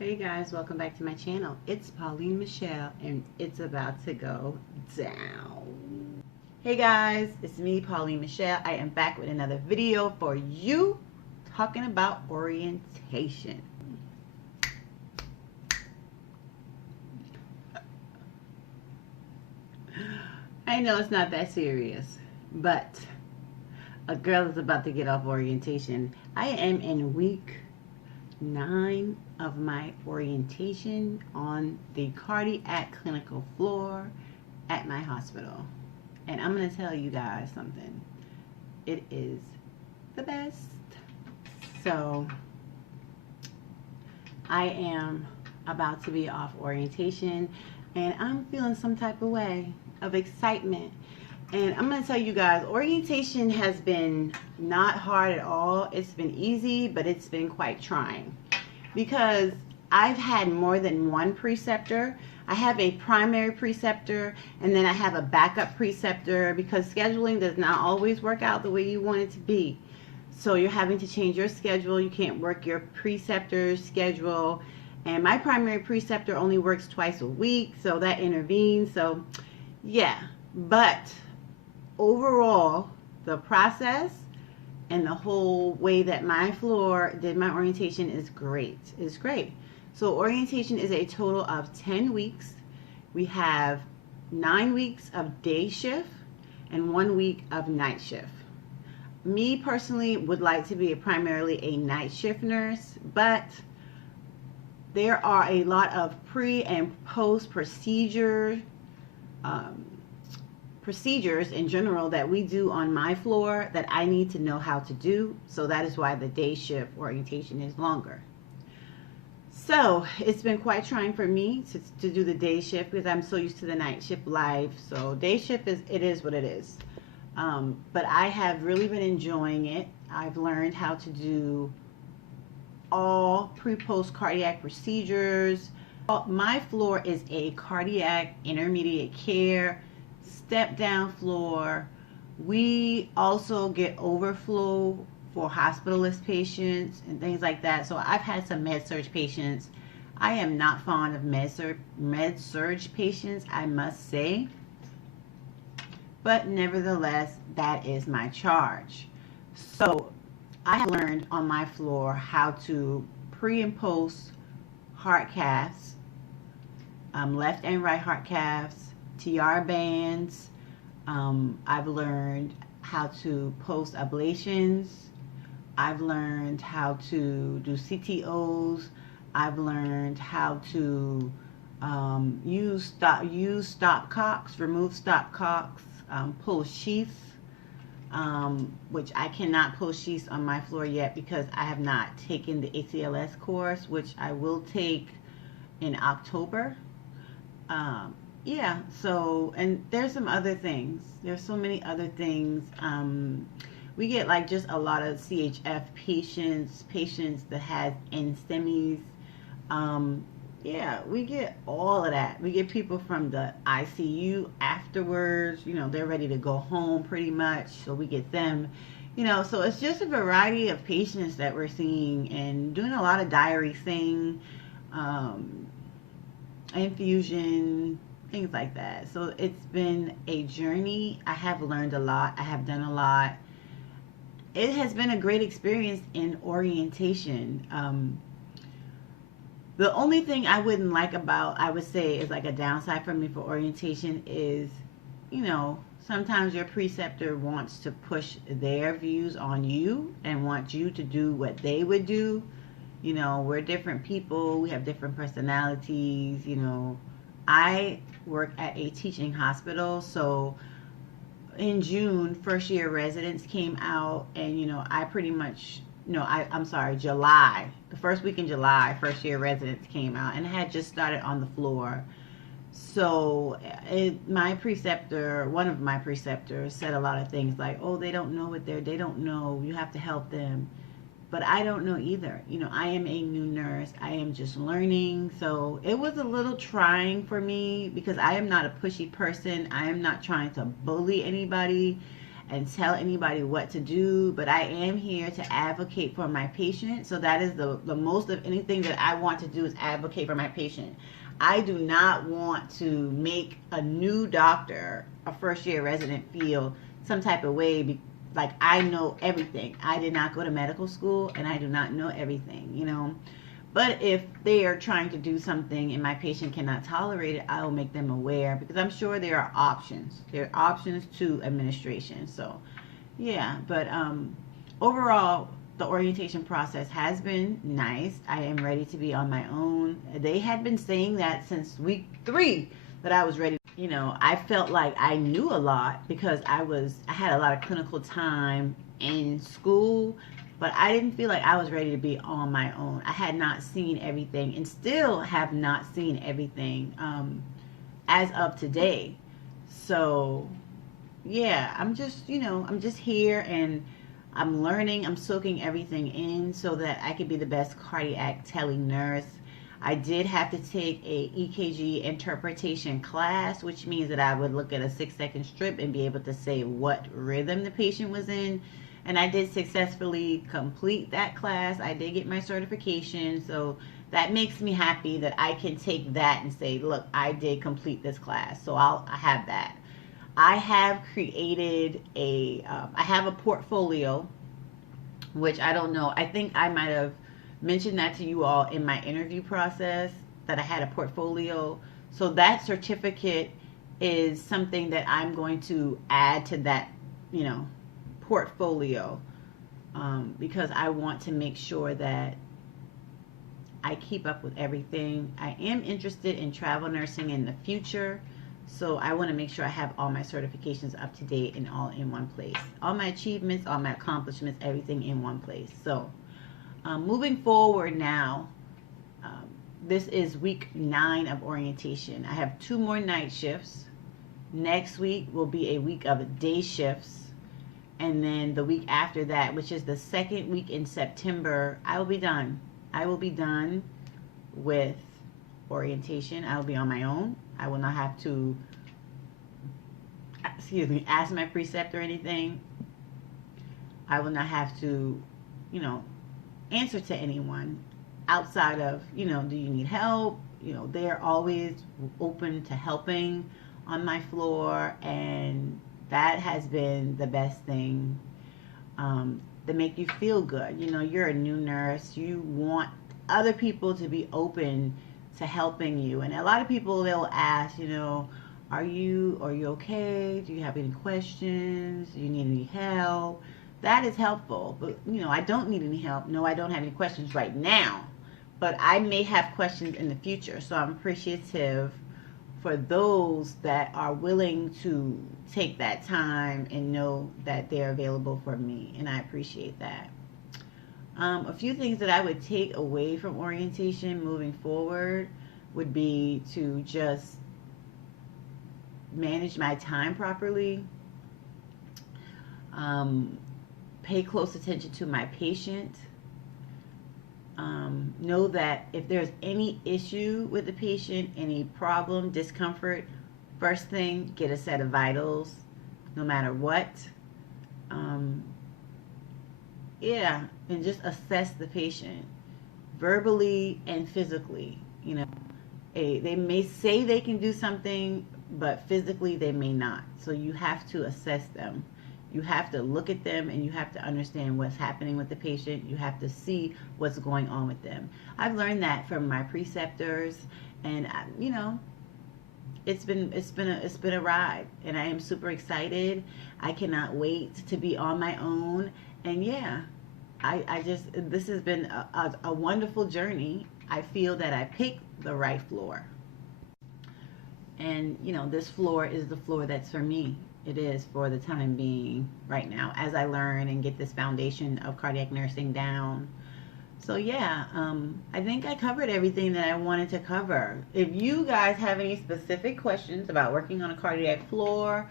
Hey guys, welcome back to my channel. It's Pauline Michelle and it's about to go down. Hey guys, it's me, Pauline Michelle. I am back with another video for you talking about orientation. I know it's not that serious, but a girl is about to get off orientation. I am in week 9 of my orientation on the cardiac clinical floor at my hospital. And I'm going to tell you guys something. It is the best. So I am about to be off orientation and I'm feeling some type of way of excitement. And I'm going to tell you guys, orientation has been not hard at all. It's been easy, but it's been quite trying because I've had more than one preceptor. I have a primary preceptor and then I have a backup preceptor because scheduling does not always work out the way you want it to be. So you're having to change your schedule. You can't work your preceptor's schedule. And my primary preceptor only works twice a week, so that intervenes. So yeah, but overall, the process and the whole way that my floor did my orientation is great. It's great. So orientation is a total of 10 weeks. We have 9 weeks of day shift and 1 week of night shift. Me personally would like to be primarily a night shift nurse, but there are a lot of pre and post procedures in general that we do on my floor that I need to know how to do. So that is why the day shift orientation is longer. So it's been quite trying for me to do the day shift because I'm so used to the night shift life. So day shift is what it is. But I have really been enjoying it. I've learned how to do all pre-post cardiac procedures. My floor is a cardiac intermediate care step down floor. We also get overflow for hospitalist patients and things like that. So I've had some med-surg patients. I am not fond of med-surg patients, I must say. But nevertheless, that is my charge. So I have learned on my floor how to pre and post heart caths, left and right heart caths, TR bands. I've learned how to post ablations. I've learned how to do CTOs. I've learned how to use stopcocks, remove stopcocks, pull sheaths, which I cannot pull sheaths on my floor yet because I have not taken the ACLS course, which I will take in October. Yeah, so, and there's some other things. There's so many other things. We get like just a lot of CHF patients that has NSTEMIs. Yeah, we get all of that. We get people from the ICU afterwards. You know, they're ready to go home pretty much. So we get them. You know, so it's just a variety of patients that we're seeing and doing a lot of diuresing, infusion, things like that. So it's been a journey. I have learned a lot. I have done a lot. It has been a great experience in orientation. The only thing I wouldn't like about, I would say, is like a downside for me for orientation is, you know, sometimes your preceptor wants to push their views on you and wants you to do what they would do. You know, we're different people. We have different personalities. You know, I work at a teaching hospital. So in June, first year residents came out and, you know, I pretty much, no, I'm sorry, July. The first week in July, first year residents came out and had just started on the floor. So my preceptor, one of my preceptors said a lot of things like, oh, they don't know what they don't know. You have to help them. But I don't know either. You know, I am a new nurse. I am just learning. So it was a little trying for me because I am not a pushy person. I am not trying to bully anybody. and tell anybody what to do, but I am here to advocate for my patient. So that is the most of anything that I want to do, is advocate for my patient. I do not want to make a new doctor, a first year resident, feel some type of way, like I know everything. I did not go to medical school and I do not know everything, you know. But if they are trying to do something and my patient cannot tolerate it, I will make them aware, because I'm sure there are options. There are options to administration. So, yeah. But overall, the orientation process has been nice. I am ready to be on my own. They had been saying that since week 3 that I was ready. You know, I felt like I knew a lot because I had a lot of clinical time in school, but I didn't feel like I was ready to be on my own. I had not seen everything and still have not seen everything as of today. So, yeah, I'm just, I'm just here and I'm learning. I'm soaking everything in so that I can be the best cardiac tele nurse. I did have to take a EKG interpretation class, which means that I would look at a 6-second strip and be able to say what rhythm the patient was in. And I did successfully complete that class. I did get my certification, so that makes me happy that I can take that and say, look, I did complete this class. So I have that. I have created I have a portfolio, which I don't know. I think I might have mentioned that to you all in my interview process, that I had a portfolio. So that certificate is something that I'm going to add to that, portfolio, because I want to make sure that I keep up with everything. I am interested in travel nursing in the future, so I want to make sure I have all my certifications up to date and all in one place. All my achievements, all my accomplishments, everything in one place. So moving forward now, this is week 9 of orientation. I have 2 more night shifts. Next week will be a week of day shifts. And then the week after that, which is the 2nd week in September, I will be done. I will be done with orientation. I will be on my own. I will not have to, ask my preceptor or anything. I will not have to, answer to anyone outside of, do you need help? They're always open to helping on my floor, and that has been the best thing, to make you feel good. You're a new nurse. You want other people to be open to helping you. And a lot of people, they'll ask, are you okay? Do you have any questions? Do you need any help? That is helpful. But, I don't need any help. No, I don't have any questions right now. But I may have questions in the future. So I'm appreciative for those that are willing to take that time and know that they're available for me, and I appreciate that. A few things that I would take away from orientation moving forward would be to just manage my time properly, pay close attention to my patient, know that if there's any issue with the patient, any problem, discomfort, first thing, get a set of vitals, no matter what. And just assess the patient verbally and physically. They may say they can do something, but physically they may not. So you have to assess them. You have to look at them and you have to understand what's happening with the patient. You have to see what's going on with them. I've learned that from my preceptors, and it's been a ride, and I am super excited. I cannot wait to be on my own. And this has been a wonderful journey. I feel that I picked the right floor. And, this floor is the floor that's for me. It is for the time being right now, as I learn and get this foundation of cardiac nursing down. So I think I covered everything that I wanted to cover. If you guys have any specific questions about working on a cardiac floor,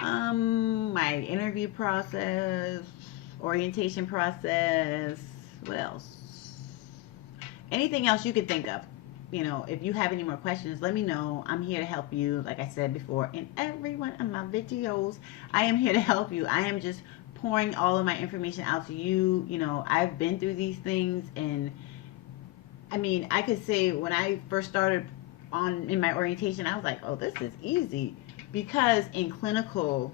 my interview process, orientation process, what else? Anything else you could think of, if you have any more questions, let me know. I'm here to help you. Like I said before, in every one of my videos, I am here to help you. I am just pouring all of my information out to you. I've been through these things, and I mean, I could say when I first started in my orientation, I was like, oh, this is easy, because in clinical,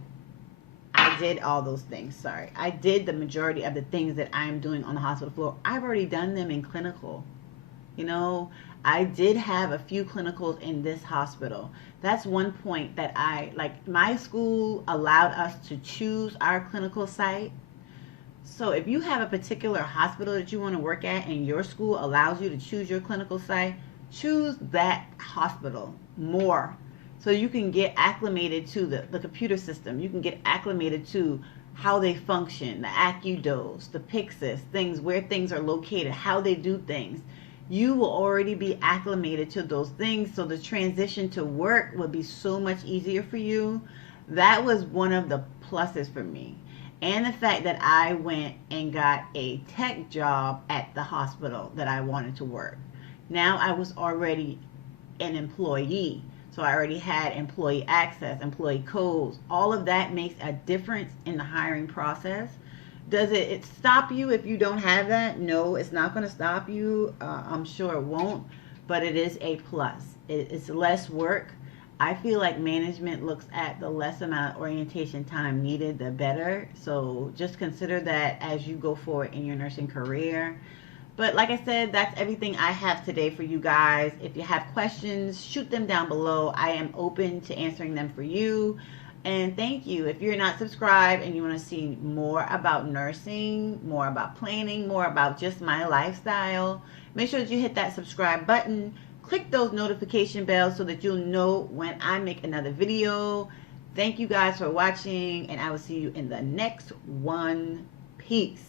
I did all those things. Sorry. I did the majority of the things that I'm doing on the hospital floor. I've already done them in clinical. I did have a few clinicals in this hospital. That's one point that my school allowed us to choose our clinical site. So if you have a particular hospital that you want to work at and your school allows you to choose your clinical site, choose that hospital more, so you can get acclimated to the computer system. You can get acclimated to how they function, the AccuDose, the Pyxis, where things are located, how they do things. You will already be acclimated to those things, so the transition to work will be so much easier for you. That was one of the pluses for me. And the fact that I went and got a tech job at the hospital that I wanted to work. Now I was already an employee. So I already had employee access, employee codes. All of that makes a difference in the hiring process. Does it stop you if you don't have that? No, it's not going to stop you. I'm sure it won't, but it is a plus. It's less work. I feel like management looks at the less amount of orientation time needed, the better. So just consider that as you go forward in your nursing career. But like I said, that's everything I have today for you guys. If you have questions, shoot them down below. I am open to answering them for you. And thank you. If you're not subscribed and you want to see more about nursing, more about planning, more about just my lifestyle, make sure that you hit that subscribe button. Click those notification bells so that you'll know when I make another video. Thank you guys for watching, and I will see you in the next one. Peace.